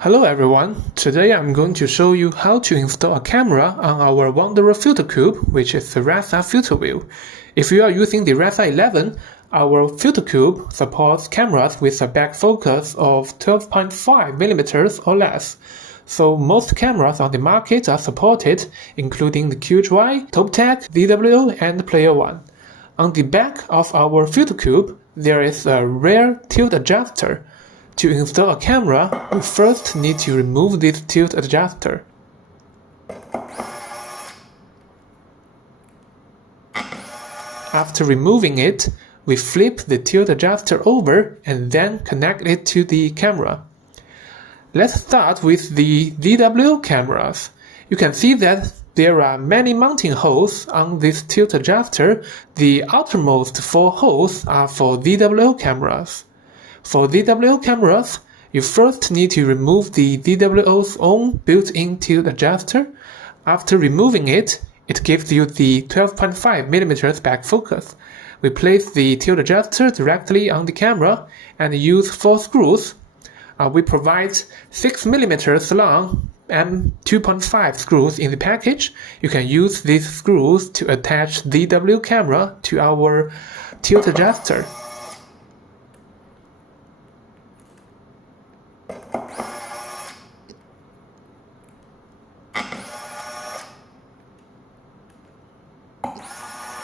Hello everyone, today I'm going to show you how to install a camera on our Wanderer FilterCube, which is the RASA filter wheel. If you are using the RASA 11, our FilterCube supports cameras with a back focus of 12.5mm or less. So most cameras on the market are supported, including the QHYCCD, Touptek, ZWO, and PlayerOne. On the back of our FilterCube, there is a rear tilt adjuster. To install a camera, we first need to remove this tilt adjuster. After removing it, we flip the tilt adjuster over and then connect it to the camera. Let's start with the ZWO cameras. You can see that there are many mounting holes on this tilt adjuster. The outermost 4 holes are for ZWO cameras. For ZWO cameras, you first need to remove the ZWO's own built-in tilt adjuster. After removing it, it gives you the 12.5mm back focus. We place the tilt adjuster directly on the camera and use 4 screws. We provide 6mm long M2.5 screws in the package. You can use these screws to attach ZWO camera to our tilt adjuster.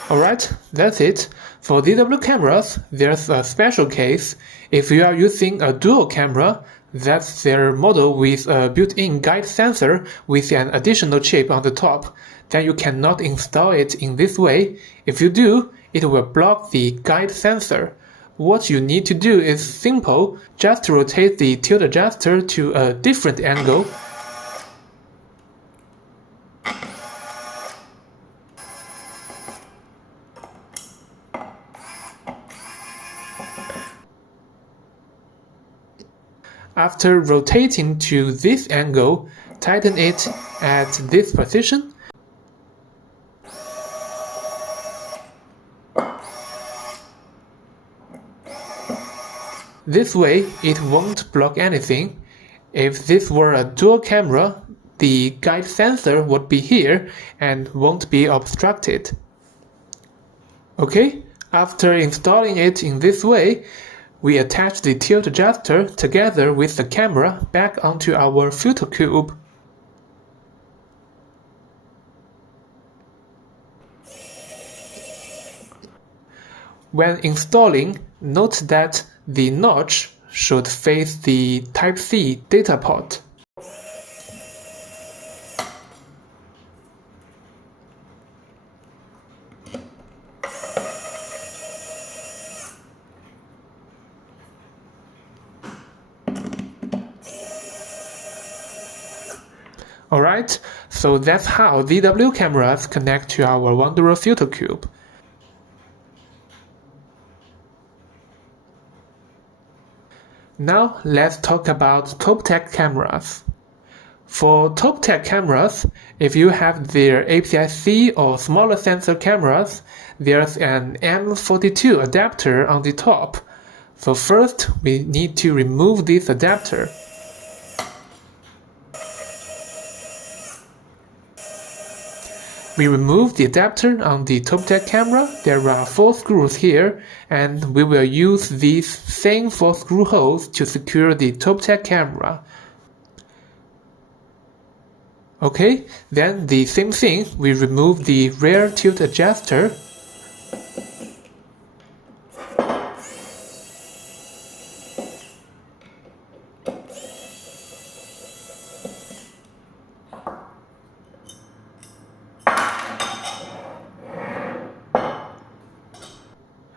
Alright, that's it. For ZWO cameras, there's a special case. If you are using a dual camera, that's their model with a built-in guide sensor with an additional chip on the top, then you cannot install it in this way. If you do, it will block the guide sensor. What you need to do is simple, just rotate the tilt adjuster to a different angle. After rotating to this angle, tighten it at this position. This way, it won't block anything. If this were a dual camera, the guide sensor would be here and won't be obstructed. Okay, after installing it in this way, we attach the tilt adjuster together with the camera back onto our FilterCube. When installing, note that the notch should face the Type-C data port. Alright, so that's how ZWO cameras connect to our Wanderer FilterCube. Now let's talk about Touptek cameras. For Touptek cameras, if you have their APS-C or smaller sensor cameras, there's an M42 adapter on the top. So first, we need to remove this adapter. We remove the adapter on the Touptek camera. There are 4 screws here, and we will use these same 4 screw holes to secure the Touptek camera. Okay, then the same thing, we remove the rear tilt adjuster.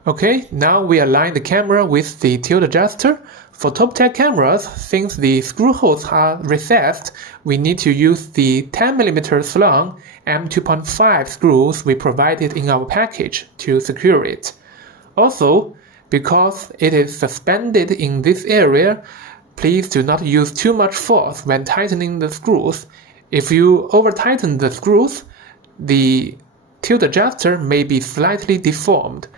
Okay, now we align the camera with the tilt adjuster. For Touptek cameras, since the screw holes are recessed, we need to use the 10mm long M2.5 screws we provided in our package to secure it. Also, because it is suspended in this area, please do not use too much force when tightening the screws. If you over-tighten the screws, the tilt adjuster may be slightly deformed.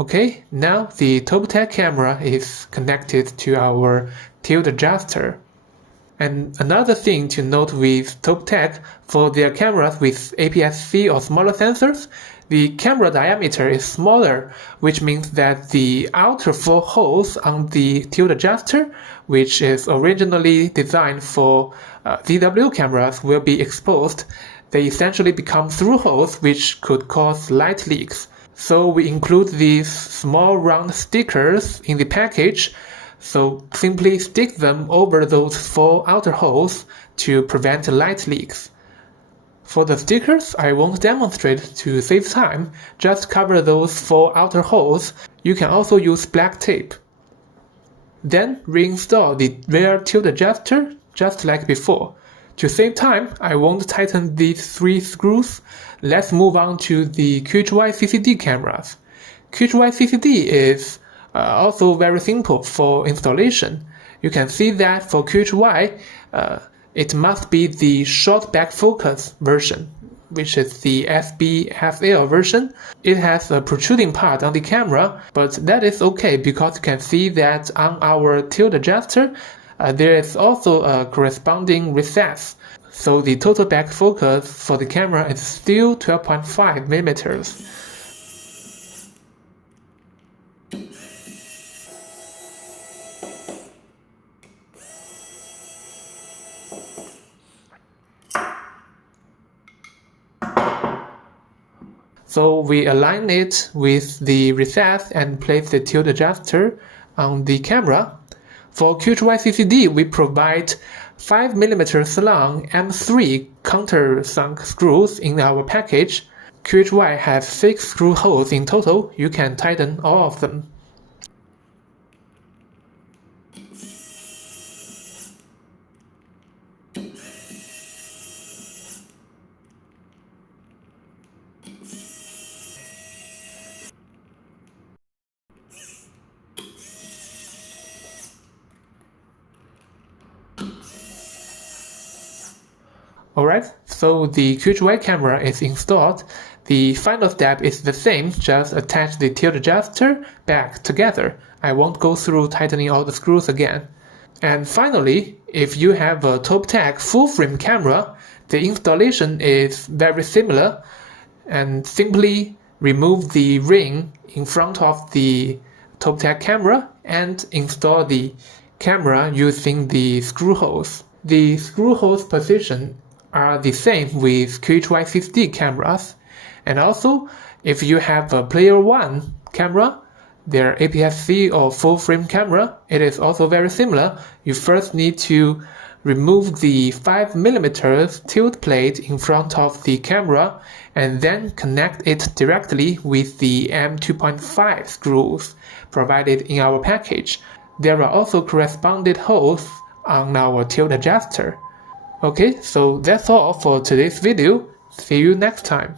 Okay, now the Touptek camera is connected to our tilt adjuster. And another thing to note with Touptek, for their cameras with APS-C or smaller sensors, the camera diameter is smaller, which means that the outer 4 holes on the tilt adjuster, which is originally designed for ZWO cameras, will be exposed. They essentially become through holes which could cause light leaks. So we include these small round stickers in the package, so simply stick them over those 4 outer holes to prevent light leaks. For the stickers, I won't demonstrate to save time, just cover those 4 outer holes. You can also use black tape. Then reinstall the rear tilt adjuster just like before. To save time, I won't tighten these 3 screws. Let's move on to the QHYCCD cameras. QHYCCD is also very simple for installation. You can see that for QHY, it must be the short back focus version, which is the SB-FL version. It has a protruding part on the camera, but that is okay because you can see that on our tilt adjuster, there is also a corresponding recess. So the total back focus for the camera is still 12.5 millimeters. So we align it with the recess and place the tilt adjuster on the camera. For QHYCCD, we provide 5mm long M3 countersunk screws in our package. QHY has 6 screw holes in total. You can tighten all of them. Alright, so the QHY camera is installed. The final step is the same, just attach the tilt adjuster back together. I won't go through tightening all the screws again. And finally, if you have a Touptek full-frame camera, the installation is very similar, and simply remove the ring in front of the Touptek camera and install the camera using the screw holes. The screw holes position are the same with QHYCCD cameras. And also, if you have a PlayerOne camera, their APS-C or full-frame camera, it is also very similar. You first need to remove the 5mm tilt plate in front of the camera and then connect it directly with the M2.5 screws provided in our package. There are also corresponding holes on our tilt adjuster. Okay, so that's all for today's video. See you next time.